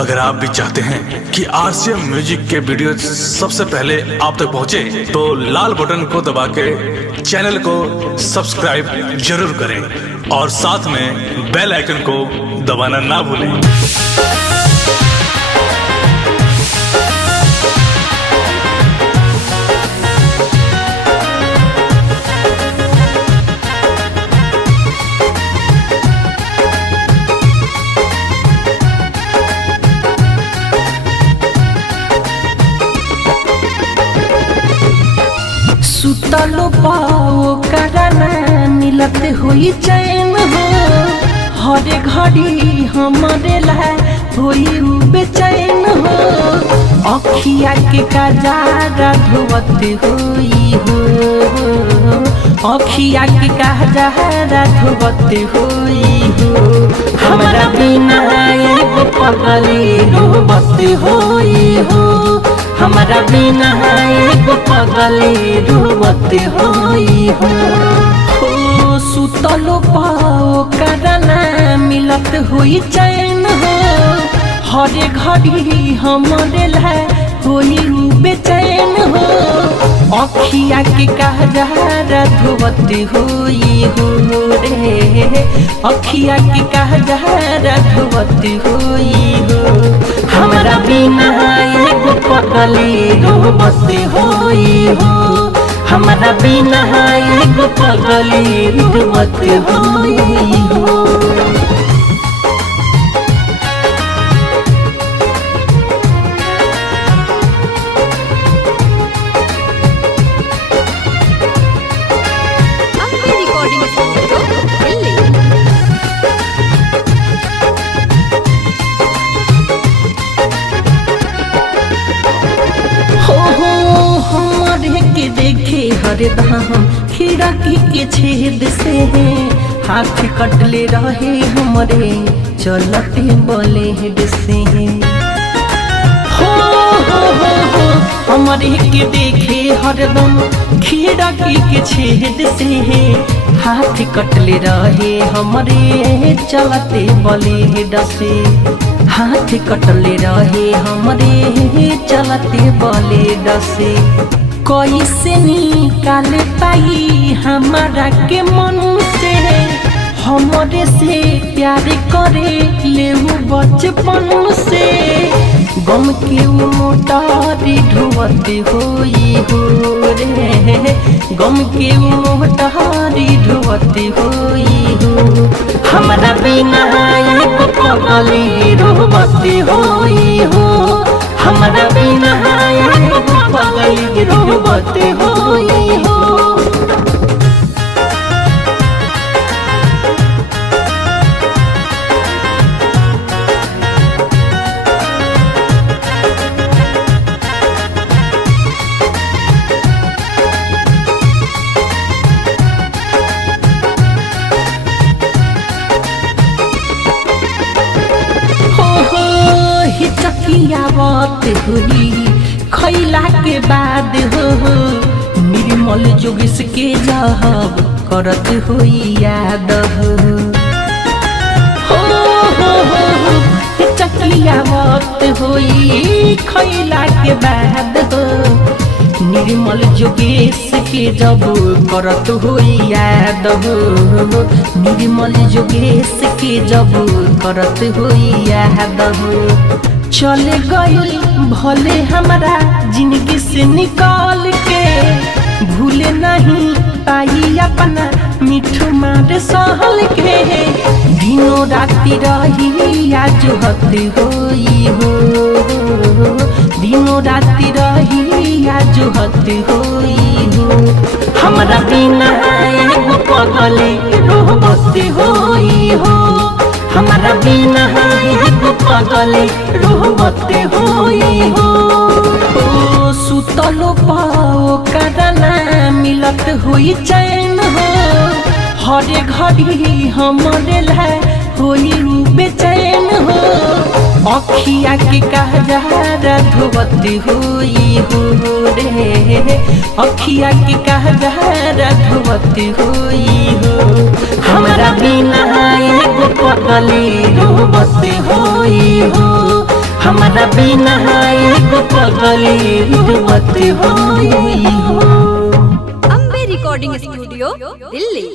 अगर आप भी चाहते हैं कि आरसीएम म्यूजिक के वीडियो सबसे पहले आप तक पहुंचे, तो लाल बटन को दबा के चैनल को सब्सक्राइब जरूर करें और साथ में बेल आइकन को दबाना ना भूलें। सुतलो पाओ करना मिलत हुई चैन हो, हरे घड़ी हमारे लाए हुई बेचैन हो। अखिया के कजारा धोवत हुई हो, अखिया के कजारा धोवत हुई हो। हमारा बिना एगो पगली रोवत हुई हो, हमारा बिना एगो पगली रोवत होई हो। सुतलो पाओ करना मिलत हुई चैन हो, हरे घड़ी हमारे लाए हुई बेचैन हो। अखिया के कजारा धोवत हुई हो रे, अखिया के कजारा धोवत हुई हो। हमारा बिना एगो पगली रोवत होई हो, हमारा बिना एगो पगली रोवत होई हो। के देखे हरदम खिड़की के छेद से हाथ कटले रहे हमरे चलते ब्लेड से। हो हमरे के देखे हरदम खिड़की के छेद से हाथ कटले रहे हमरे चलते ब्लेड से। हाथ कटले रहे हमरे चलते ब्लेड से। कैसे निकाल पाई हमारा के मन से, हमरे से प्यार करे ले बचपन से। गम के मोटारी ढोवत होई हो रे, गम के मोटारी ढोवत होई हो। हमारा बिना एगो पगली रोवत होई हो, हमारा बिना एगो पगली रोवत होई हो। हिचकियावत हुई खैला के बाद हो, निर्मल जोगिस के जहब करत हुई याद हो। हिचकियावत हुई खैला के बाद हो, निर्मल जोगेश के जब करत हुई याद हो। निर्मल जोगेश के जब करत हुई याद हो। चले गई भले हमारा जिंदगी से निकाल के, भूले नहीं पाई अपना मिठू मार सहल के। दिनों राती रही आज हत होई हो, दिनों राती रही आज हत होई हो। हमारा बिना एगो पगली रोवत होई हो, हमारा बिना एगो पगली रोवत होई हो। सुतलो पाओ करना मिलत हुई चैन हो, हरे घड़ी हमारे लाए हुई बेचैन हो। अखिया के कजारा धोवत हुई हो रे, अखिया के कजारा धोवत हुई हो। हमारा बिना एगो पगली रोवत होई हो, बिना एगो पगली रोवत होई हो। Ambe recording studio Delhi.